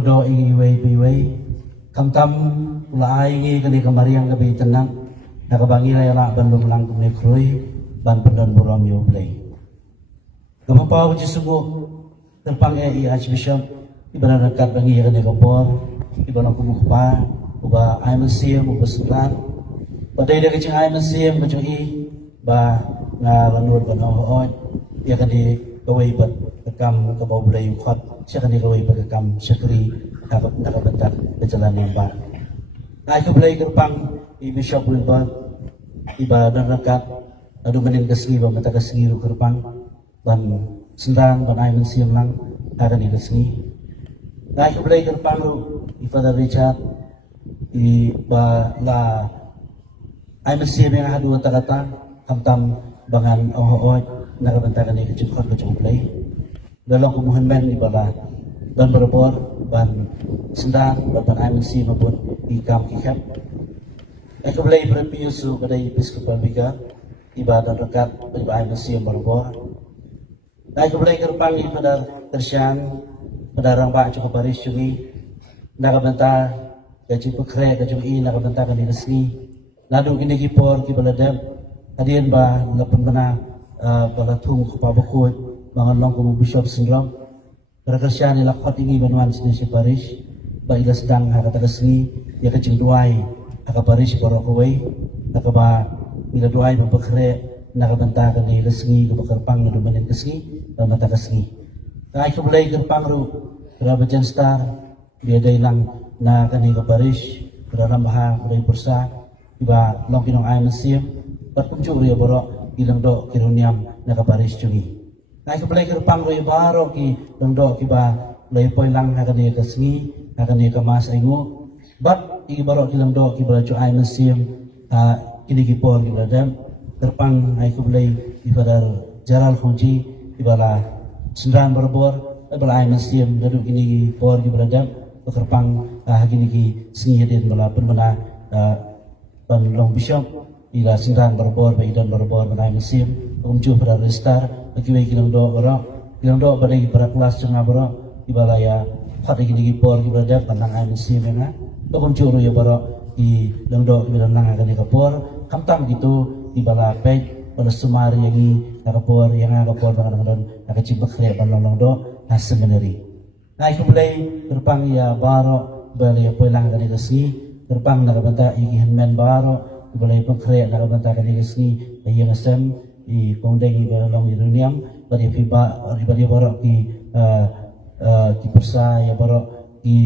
do iway biway kamtam ulai ngi kali kamariang gabi tenang nakabangi layala bandung lang kumay kruy ban pendan buram yo play kamapaw jisugo terpang Archbishop ibarat dekat bangi kani kapor ibarat kumukpa uba ay masiyam uba sulan paday da kacing ay masiyam kacing ba nga ranul panohoon ya kani kaway bat kakam kabablay ukhat siya kani kaway bat kakam syakri dapat nakabentak berjalan yang baik. Ay kablay kerpang i-bishop ulba iba dan dekat adu menin kesngi ba mata kesngi ru kerpang ban sendang ban ay mensiam lang akan di kesngi. Ay kablay kerpang ru i Father Richard iba la ay mensiam yang hadu kata kamtam bangan ohoy nakabentakan ni kecukot kecuklay. Dalam kumuhan men ibala dan berbor ban sendang ban ay mensiam maupun ikam kikap. Aku boleh berpiusu pada Episkopal Biga ibadah dekat beribadah museum berbor. Aku boleh kerpangi pada tersian pada rambak cukup baris cumi. Nak bentar gaji pekre gaji i nak bentar kan resmi. Lalu kini kipor kibaladem hadian ba lapun bena balatung kupabukut bangan long kumu bishop syndrome. Pada tersian ilak hot ini banuan sedisi baris. Ba ila sedang hakata resmi dia kecing duai akaparis borokoway nakaba bila duay mapakre nakabanta ni resmi kapakarpang na dumanin kesngi mata kesngi ay kubulay karpang ru karabajan star dia day lang na kani kaparis karamaha kulay bursa iba long kinong ay masiyam pat kumchuri boro ilang do kiruniam nakaparis chungi ay kubulay karpang ru ibaro ki lang do kiba laypoy lang kani kesngi kani kamas aingo bat ibaro kilang do kibala cu ay masiyam kini kipor kibala dem terpang ay kublay ibadar jaral kunci ibala sendran berbor ibala ay masiyam dadu kini kipor kibala dem terpang kini ki singidin bala penmana penlong bishop ila sendran berbor baidan berbor bala ay masiyam kumcu pada restar akiway kilang do pada ibara kelas cenga boro ibala ya hati kini kipor kibala dem pandang ay masiyam ya Tukun curu ya baro i langdo bilang nang akan kapor kamtam gitu di balapek pada sumari yang i kapor yang kapor dengan don akan cibak kaya balong do nasa meneri. Nah itu boleh terpang ya baro boleh pulang dari kesini terpang nakabanta i henmen baro boleh pengkaya nakabanta dari kesini yang asam i pondeng i balong i duniam bari fiba bari baro ki persa ya baro i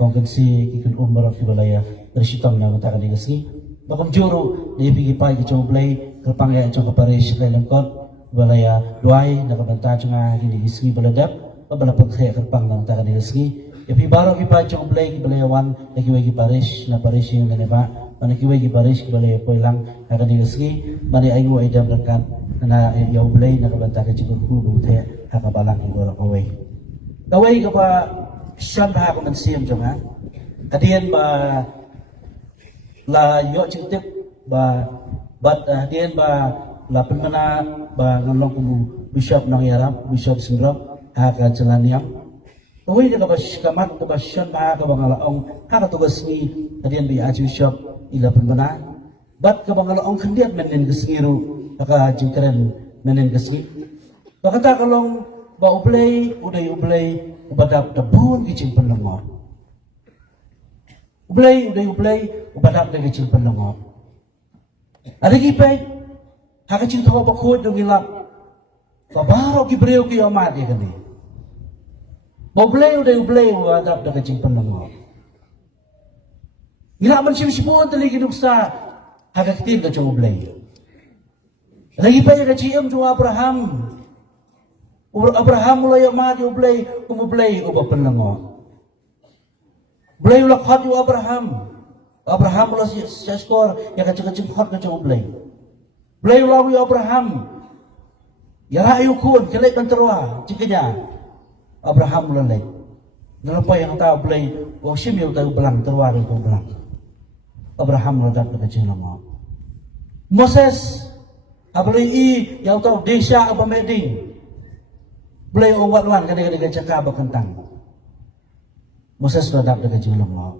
kongkensi ikut umur di balaya dari sitam yang tak ada kasih. Bakom juru di pergi pagi cuma play kerpang yang cuma paris lelengkot balaya doai nak bantah cuma ini isi baladap bala pekhe kerpang yang tak ada kasih. Tapi baru kita cuma play balaya wan lagi lagi paris na paris yang neneba mana kiwai ki paris balaya poilang tak ada kasih. Mana aingu idam dekat na yang play nak bantah kecil kubu teh hakabalang ibu kawai. Kawai kapa Shan ha ko mensiam jonga adian ba la yo chitip ba bat adian ba la penmana ba ngalong kubu bishop nang yarap bishop syndrome ha ka janganiam oi de ba kamat ko ba shan ba ka bangalaong ha ka tugas ni adian bi Archbishop ila penmana bat ka bangalaong khandiat menen kesngiru ka jingkren menen kesngi bakata kalong ba ublay uday ubadap tabun kicing penlengo. Ublay ubadap na kicing penlengo. Ada gipay hakacing tawa bakod ng ilap. Kabaro kibreo ki amati kani. Ublay ubadap na kicing penlengo. Ilaman siya tali kinuksa hakakitin ka chong ublay. Ada gipay kaciyam chong Abraham mulai mati ublay uba penlengo. Ublay ulak hati Abraham mulai siya skor yang kacang hot kacang ublay. Ublay ulawi Abraham. Ya ayu kun kelek banterwa cikanya. Abraham mulai. Nalapay yang tahu ublay wong sim yung tahu belang terwa rin kong belang. Abraham mulai dapat kacang lengo. Moses ablay yang tahu desa abameding. Belai ongwat wan kadang-kadang cakap berkentang. Moses badak daga jilong mo.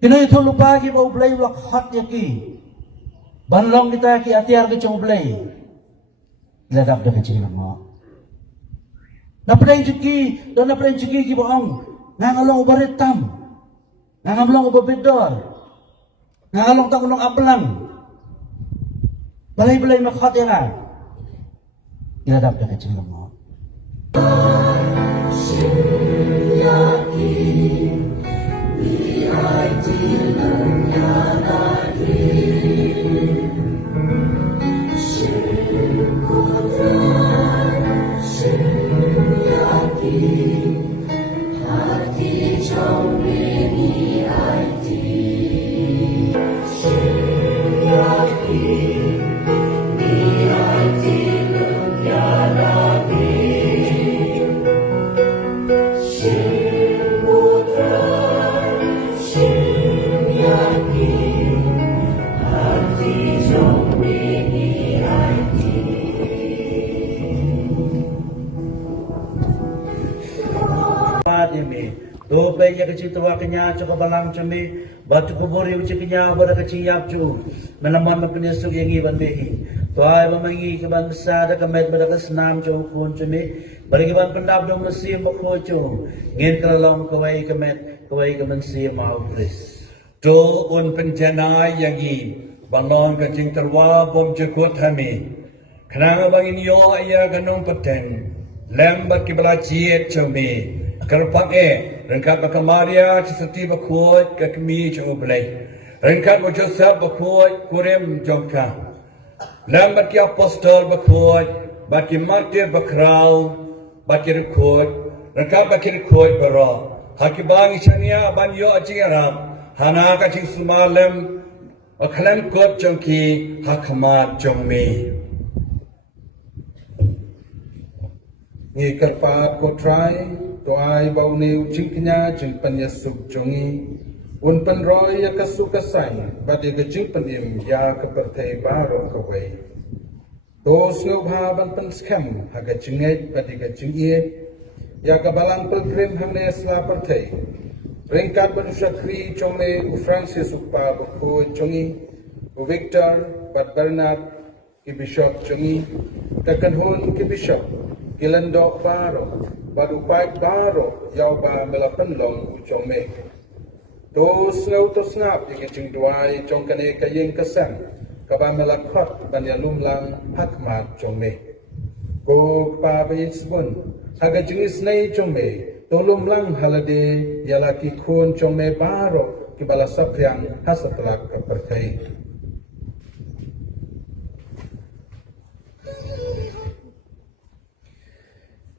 Pinoy ito lupa ki pa ublay wakhat yaki. Banlong kita ki atiar ki chong ublay. Ladak daga jilong mo. Naprain chiki, do naprain chiki ki boong. Nangalong ubarit tam. Nangalong ubabidor. Nangalong takulong aplang. Balay-balay makhat yan. Ladak daga jilong mo. Do play ya kecil tua kenya cukup balang cumi batu kuburi uci kenya pada kecil yak cu menaman mepenisuk yang iban behi tuai memangi keban besar dak kemet pada kesenam cu kun cumi bagi keban pendap do mesim bakho cu ngin kelalong kawai kemet kawai kemensi mau pris do un penjana yang i balong kecil terwa bom jekut hami kenanga bangin yo ayah ganong peteng lembat kibala jiet cumi kerpak rengkat bakamaria cisati bakut kakmi coblay rengkat bojosab bakut kurem jongka lambat ki apostol bakut baki martir bakrau baki rekut rengkat baki rekut baro hakibang isania banyo ajiram hana kacing sumalem aklan kot jongki hakmat jongmi ni kerpat kotrai toai bau ni jingknya jing penyesuk jongi un penroy ya kasukasai badi gejing penim ya kepertai baro kawai tos ngubha ban penskem haga jinget badi gejing iet ya kabalang pelgrim hamne sla pertai ringkat bersyakri jongle u Francis upa bako jongi u Victor bat Bernard ki bishop jongi takanhun ki bishop kilendok baro badu paik baro yau ba melapan long ucong me tos ngap yang jing duai jong kane kayeng kesang kaba melakot ban ya lumlang hakmat jong me go pa bayin sebun haga jingis nei jong me tong lumlang halade ya laki kun jong me baro kibala sapyang hasatlak kepertai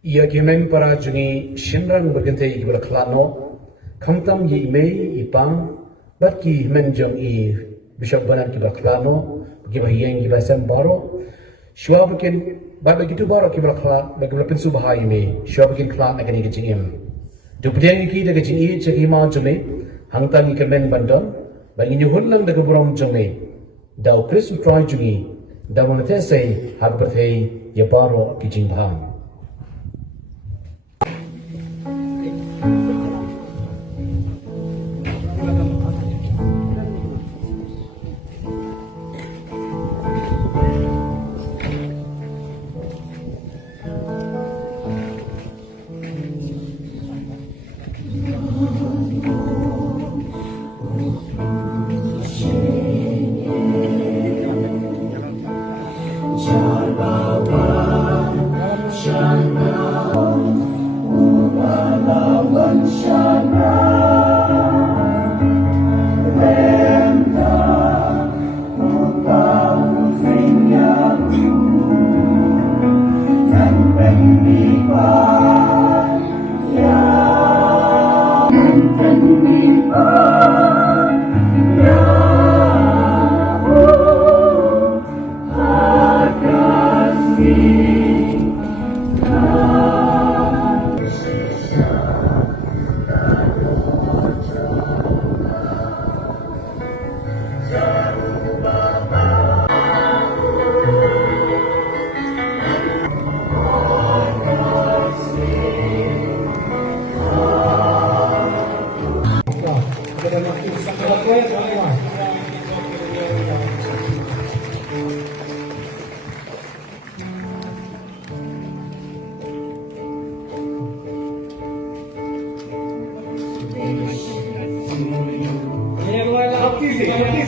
ia kemeng para jungi shimran bergentai i berklano kamtam yi mei ipang bat ki menjong i bishop banan ki berklano ki bahiyeng ki basam baro shwa bikin bat begitu baro ki berkla bagi pensu bahai me shwa bikin klan akan ki jingim du pedeng ki daga jingi cheki ma jume hangtang ki kemen bandon bagi nyuhun lang daga buram jungi dau kristu try jungi dau monate sei hak berthei ya baro ki jing bhang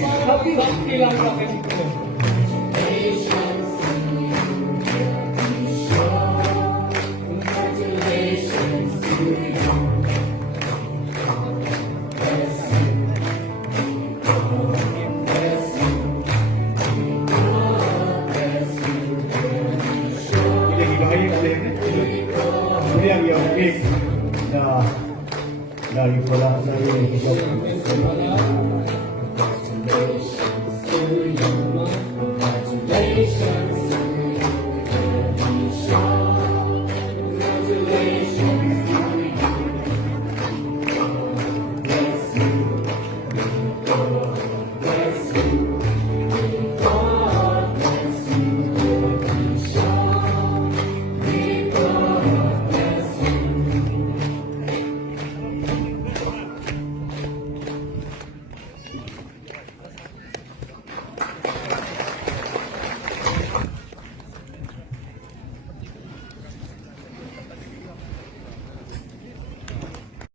Hati-hati lang sa kanito. Kemudian yang na pala sa iyo